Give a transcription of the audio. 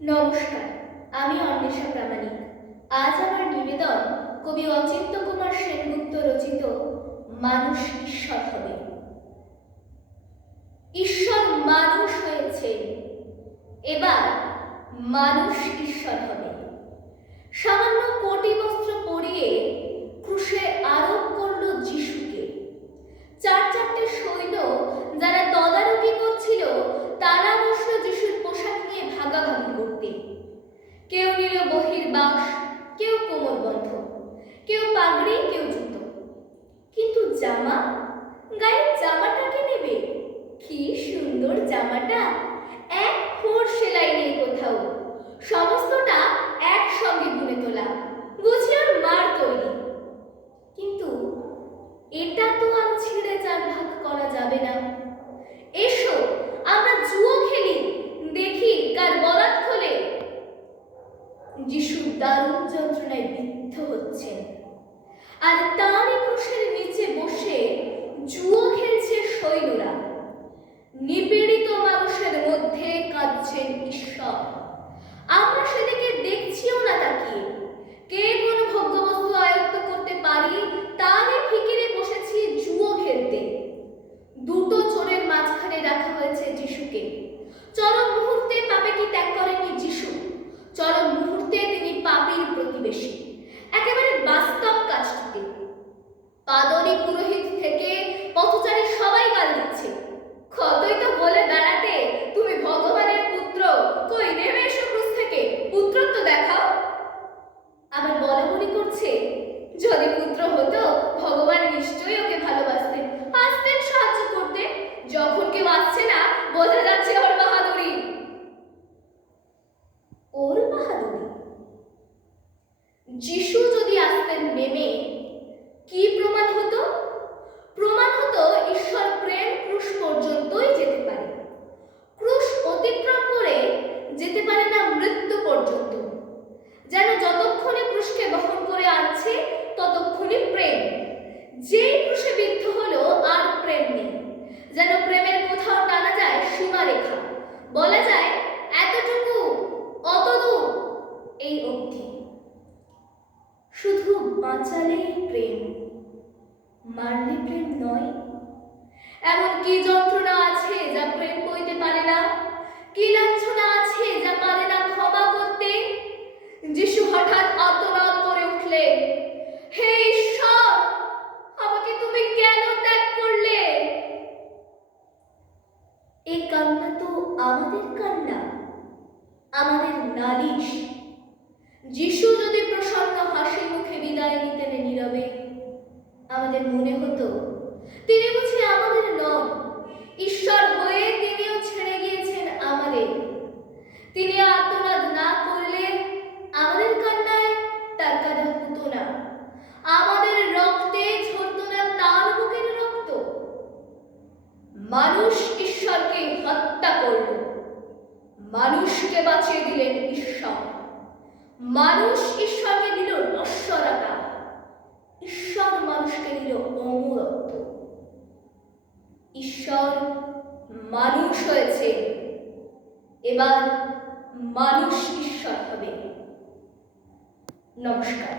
নমস্কার, আমি অন্বেষা প্রামাণিক। আজ আমার নিবেদন কবি অচিন্ত্য কুমার সেনগুপ্ত রচিত মানুষ ঈশ্বর হবে। ঈশ্বর মানুষ হয়েছে, এবার মানুষ ঈশ্বর হবে। সামান্য কোটি বস্ত্র পরিয়ে ক্রুশে আরোপ করল যিশুকে। চারটে সৈন্য যারা তদারকি করছিল তারা বসল যিশুর পোশাক নিয়ে ভাগাভাগি করতে। কেউ নিল বহির্বাস, কেউ কোমরবন্ধ, কেউ পাগড়ি, কেউ জুতো। কিন্তু গায়ের জামাটা কে নেবে? কি সুন্দর জামাটা! এক ফোঁড় সেলাই নেই কোথাও, সমস্তটা একসঙ্গে বুনে তোলা, বুঝি ওর মার তৈরি। কিন্তু এটা তো আর ছিঁড়ে চার ভাগ করা যাবে না। এসো আমরা জুয়ো খেলি, দেখি কার বরাত খোলে। যিশু দারুণ যন্ত্রণায় বিদ্ধ হচ্ছেন, আর তারই ক্রুশের নিচে বসে জুয়ো খেলছে সৈন্যরা। নিপীড়িত মানুষের মধ্যে কাঁদছেন ঈশ্বর। আমরা সেদিকে দেখছিও না তাকিয়ে। কে কোন ভোগ্যবস্তু আয়ত্ত করতে পারি তারই ফিকিরে বসেছি জুয়ো খেলতে। দুটো চোরের মাঝখানে রাখা হয়েছে যিশুকে। চরম মুহূর্তে পাপে কি ত্যাগ করেননি যিশু? চরম মুহূর্তে তিনি পাপীর প্রতিবেশী, একেবারে বাস্তব কাজটিতে। পাদরী পুরোহিত থেকে পথচারী সবাই গাল দিচ্ছে। কতই তো বলে বেড়াতে, তুমি ভগবানের পুত্র, কই নেমে এসো ক্রুশ থেকে, পুত্রত্ব দেখাও। আবার বলাবলি করছে, যদি পুত্র হতো ভগবান নিশ্চয়ই ওকে ভালোবাসতেন, আসতেন সাহায্য করতে। যখন কেউ আসছে না, বোঝা যাচ্ছে ওর বাহাদুরি। ওর বাহাদুরি? যিশু যদি আসতেন নেমে, কি প্রমাণ হতো? প্রমাণ হতো ঈশ্বর প্রেম ক্রুশ পর্যন্তই যেতে পারে। ক্রুশ অতিক্রম করে যেতে পারে না মৃত্যু পর্যন্ত। যেন যতক্ষণে ক্রুশকে বহন করে আনছে ততক্ষণে প্রেম। যেই ক্রুশে বিদ্ধ হলো আর প্রেম নেই। যেন প্রেমের কোথাও টানা যায় সীমারেখা, বলা যায় এতটুকু, অতদূর, এই অবধি। শুধু বাঁচালেই প্রেম, মারলে প্রেম নয়। এমন কি যন্ত্রণা আছে যা প্রেম বইতে পারে না? কি লাঞ্ছনা আছে যা পারে না ক্ষমা করতে? যিশু হঠাৎ আর্তনাদ করে উঠলেন, হে ঈশ্বর, আমাকে তুমি কেন ত্যাগ করলে? এই কান্না তো আমাদের কান্না, আমাদের নালিশ। যিশু যদি প্রসন্ন হাসি মুখে বিদায় নিতেন নীরবে, আমাদের মনে হতো তিনি বুঝি আমাদের নন। ঈশ্বর হয়ে তিনিও ছেড়ে গিয়েছেন আমাদের। তিনি আর্তনাদ না করলে আমাদের কান্নায় তার কাঁধে হতো না, আমাদের রক্তে ঝরতো না তার বুকের রক্ত। মানুষ ঈশ্বরকে হত্যা করল, মানুষকে বাঁচিয়ে দিলেন ঈশ্বর। মানুষ ঈশ্বরকে দিল নশ্বরতা, ঈশ্বর মানুষকে দিল অমরত্ব। ঈশ্বর মানুষ হয়েছে, এবার মানুষ ঈশ্বর হবে। নমস্কার।